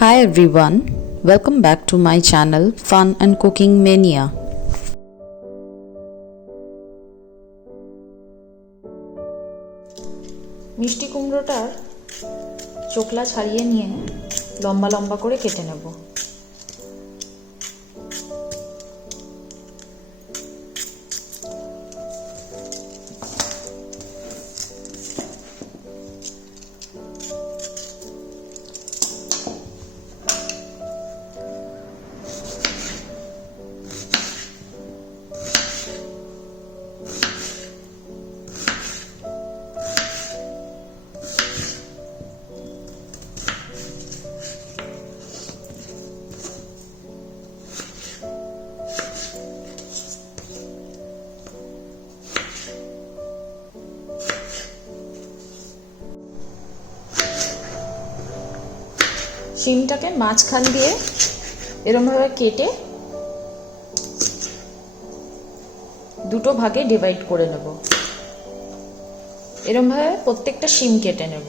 Hi everyone, welcome back to my channel Fun and Cooking Mania. মিষ্টি কুমড়োটার চোকলা ছাড়িয়ে নিয়ে লম্বা লম্বা করে কেটে নেব। শিমটাকে মাঝখান দিয়ে এরকমভাবে কেটে দুটো ভাগে ডিভাইড করে নেব। এরকমভাবে প্রত্যেকটা শিম কেটে নেব।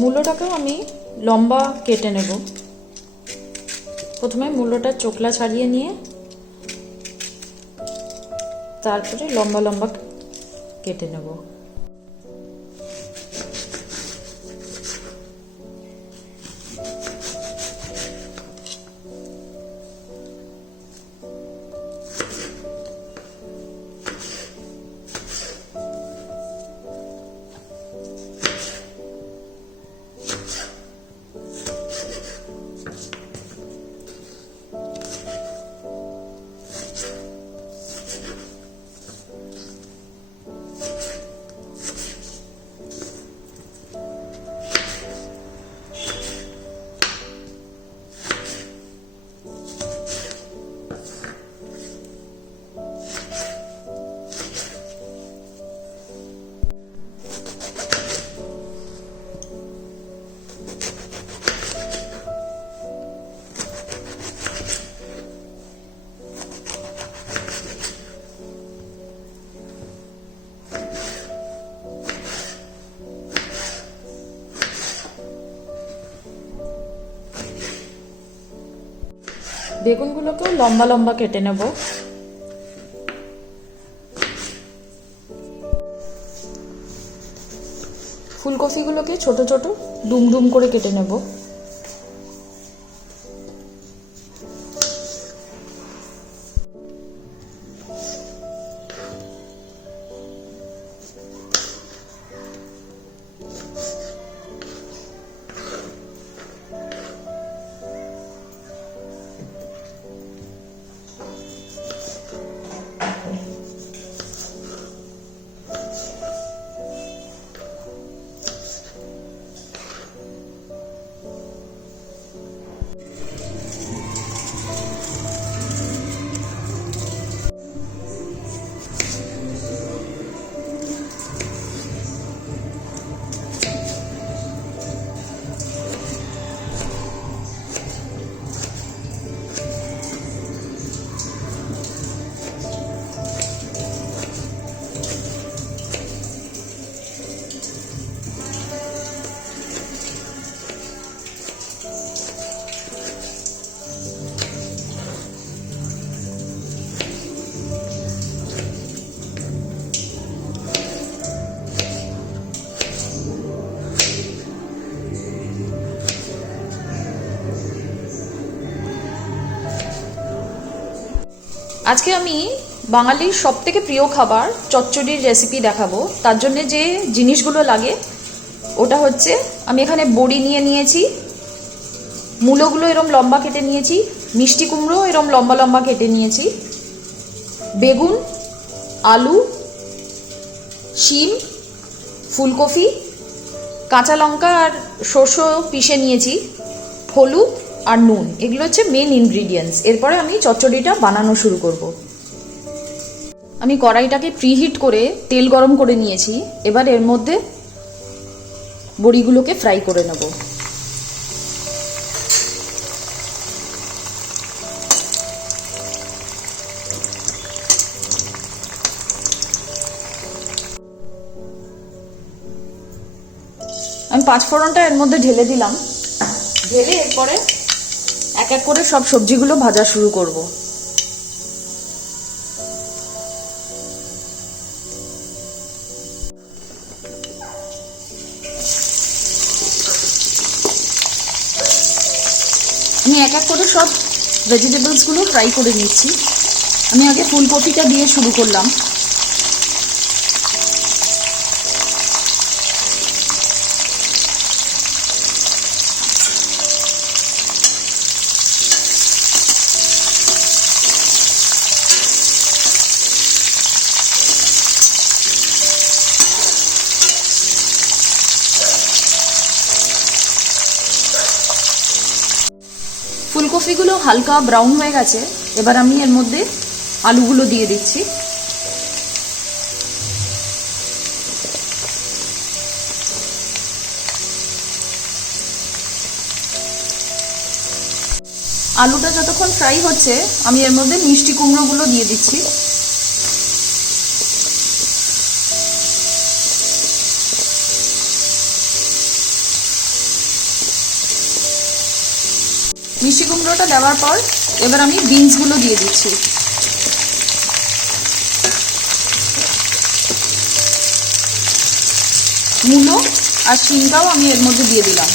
মূলোটাকেও আমি লম্বা কেটে নেব। প্রথমে মূলোটা চোকলা ছাড়িয়ে নিয়ে তারপরে লম্বা লম্বা কেটে নেব। বেগুনগুলোকেও লম্বা লম্বা কেটে নেব। ফুলকপিগুলোকে ছোট ছোট ডুম ডুম করে কেটে নেব। আজকে আমি বাঙালির সবথেকে প্রিয় খাবার চচ্চড়ির রেসিপি দেখাবো। তার জন্য যে জিনিসগুলো লাগে ওটা হচ্ছে, আমি এখানে বড়ি নিয়ে নিয়েছি, মূলোগুলো এরম লম্বা কেটে নিয়েছি, মিষ্টি কুমড়ো এরম লম্বা লম্বা কেটে নিয়েছি, বেগুন, আলু, শিম, ফুলকপি, কাঁচা লঙ্কা আর সরষে পিষে নিয়েছি, হলুদ আর নুন। এগুলো হচ্ছে মেন ইনগ্রিডিয়েন্টস। এরপরে আমি চচ্চড়িটা বানানো শুরু করব। আমি কড়াইটাকে প্রিহিট করে তেল গরম করে নিয়েছি। এবার এর মধ্যে বড়িগুলোকে ফ্রাই করে নেব। আমি 5 ফোড়নটা এর মধ্যে ঢেলে দিলাম। ঢেলে এরপরে এক এক করে সব সবজিগুলো ভাজা শুরু করব। আমি এক এক করে সব ভেজিটেবলসগুলো ফ্রাই করে নিচ্ছি। আমি আগে ফুলকপিটা দিয়ে শুরু করলাম। ফুলকপিগুলো হালকা ব্রাউন হয়ে গেছে। এবার আমি এর মধ্যে আলুগুলো দিয়ে দিচ্ছি। আলুটা যতক্ষণ ফ্রাই হচ্ছে আমি এর মধ্যে মিষ্টি কুমড়োগুলো দিয়ে দিচ্ছি। মিষ্টি কুমড়োটা দেওয়ার পর এবার আমি বিনসগুলো দিয়ে দিচ্ছি। মূলো আর শিমটাও আমি এর মধ্যে দিয়ে দিলাম।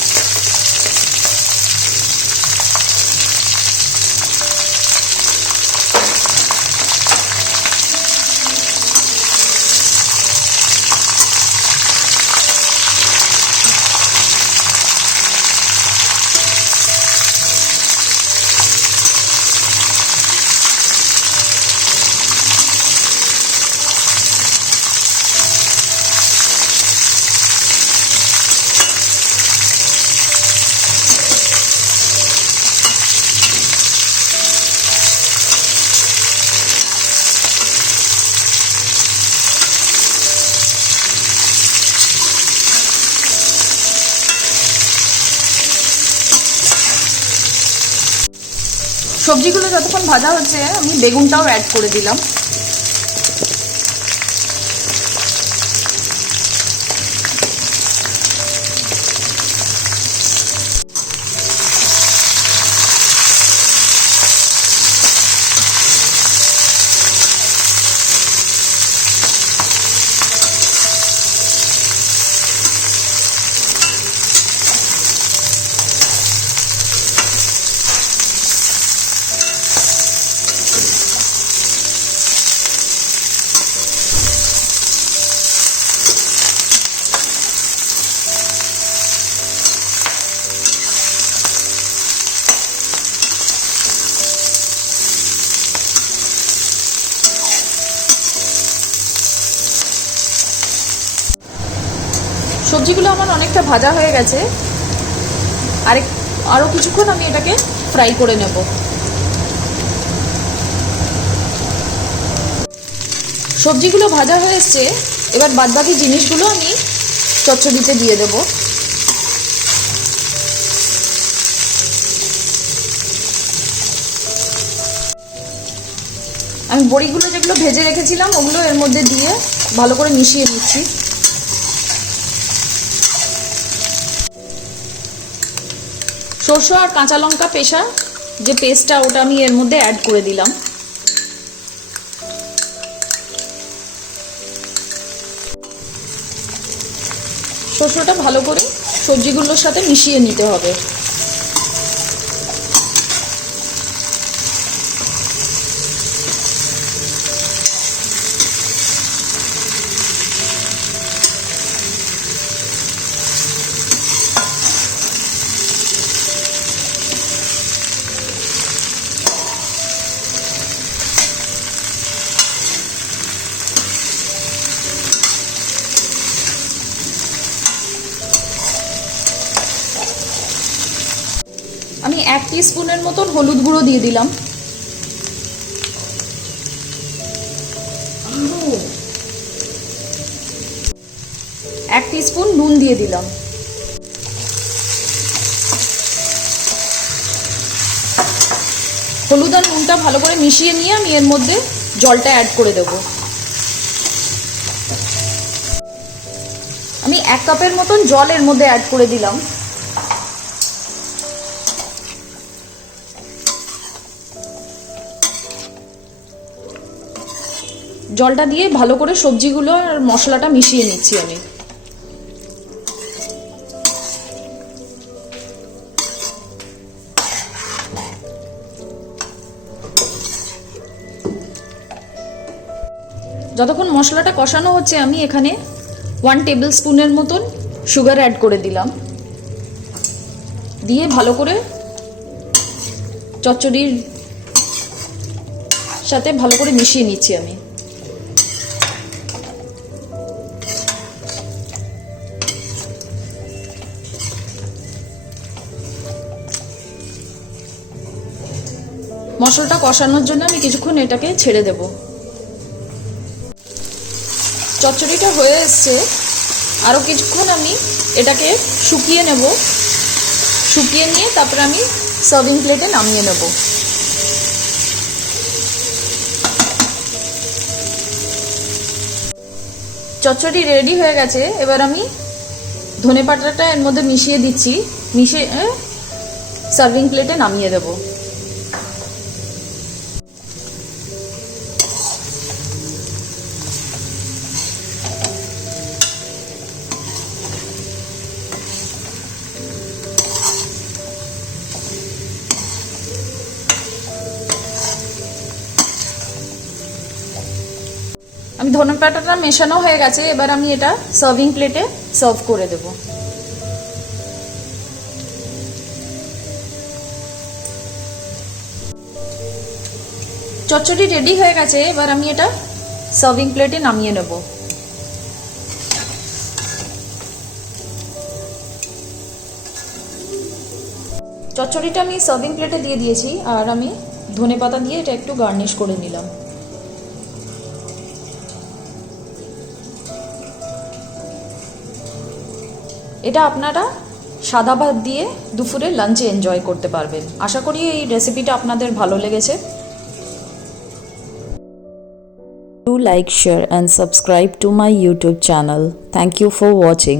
সবজিগুলো যতক্ষণ ভাজা হচ্ছে আমি বেগুনটাও অ্যাড করে দিলাম। সবজিগুলো আমার অনেকটা ভাজা হয়ে গেছে। আরও কিছুক্ষণ আমি এটাকে ফ্রাই করে নেব। সবজিগুলো ভাজা হয়ে এসছে। এবার বাদবাকি জিনিসগুলো আমি চচ্চড়িতে দিয়ে দেব। আমি বড়িগুলো যেগুলো ভেজে রেখেছিলাম ওগুলো এর মধ্যে দিয়ে ভালো করে মিশিয়ে নিচ্ছি। সরষে আর কাঁচা লঙ্কা পেশা যে পেস্টটা ওটা আমি এর মধ্যে অ্যাড করে দিলাম। সরষেটা ভালো করে সবজিগুলোর সাথে মিশিয়ে নিতে হবে। আমি 1 টিস্পুনের মতন হলুদ গুঁড়ো দিয়ে দিলাম। এক টিস্পুন নুন দিয়ে দিলাম। হলুদ আর নুনটা ভালো করে মিশিয়ে নিয়ে আমি এর মধ্যে জলটা অ্যাড করে দেব। আমি আমি 1 কাপের মতন জল এর মধ্যে অ্যাড করে দিলাম। জলটা দিয়ে ভালো করে সবজিগুলো আর মশলাটা মিশিয়ে নিচ্ছি আমি। যতক্ষণ মশলাটা কষানো হচ্ছে আমি এখানে 1 টেবিল স্পুনের মতন সুগার অ্যাড করে দিলাম, দিয়ে ভালো করে চচ্চড়ির সাথে ভালো করে মিশিয়ে নিচ্ছি আমি। মশলাটা কষানোর জন্য আমি কিছুক্ষণ এটাকে ছেড়ে দেব। চচ্চড়িটা হয়ে এসছে, আরও কিছুক্ষণ আমি এটাকে শুকিয়ে নেব। শুকিয়ে নিয়ে তারপরে আমি সার্ভিং প্লেটে নামিয়ে নেব। চচ্চড়ি রেডি হয়ে গেছে। এবার আমি ধনেপাতাটা এর মধ্যে মিশিয়ে দিচ্ছি, মিশিয়ে সার্ভিং প্লেটে নামিয়ে দেব। আমি ধনেপাতাটা মেশানো হয়ে গেছে, এবার আমি এটা সার্ভিং প্লেটে সার্ভ করে দেব। চচ্চড়ি রেডি হয়ে গেছে, এবার আমি এটা সার্ভিং প্লেটে নামিয়ে নেব। চচ্চড়িটা আমি সার্ভিং প্লেটে দিয়ে দিয়েছি, আর আমি ধনেপাতা দিয়ে এটা একটু গার্নিশ করে নিলাম। এটা আপনারা সাদা ভাত দিয়ে দুপুরে লাঞ্চে এনজয় করতে পারবেন। আশা করি এই রেসিপিটা আপনাদের ভালো লেগেছে। Do like, share and subscribe to my YouTube channel. Thank you for watching.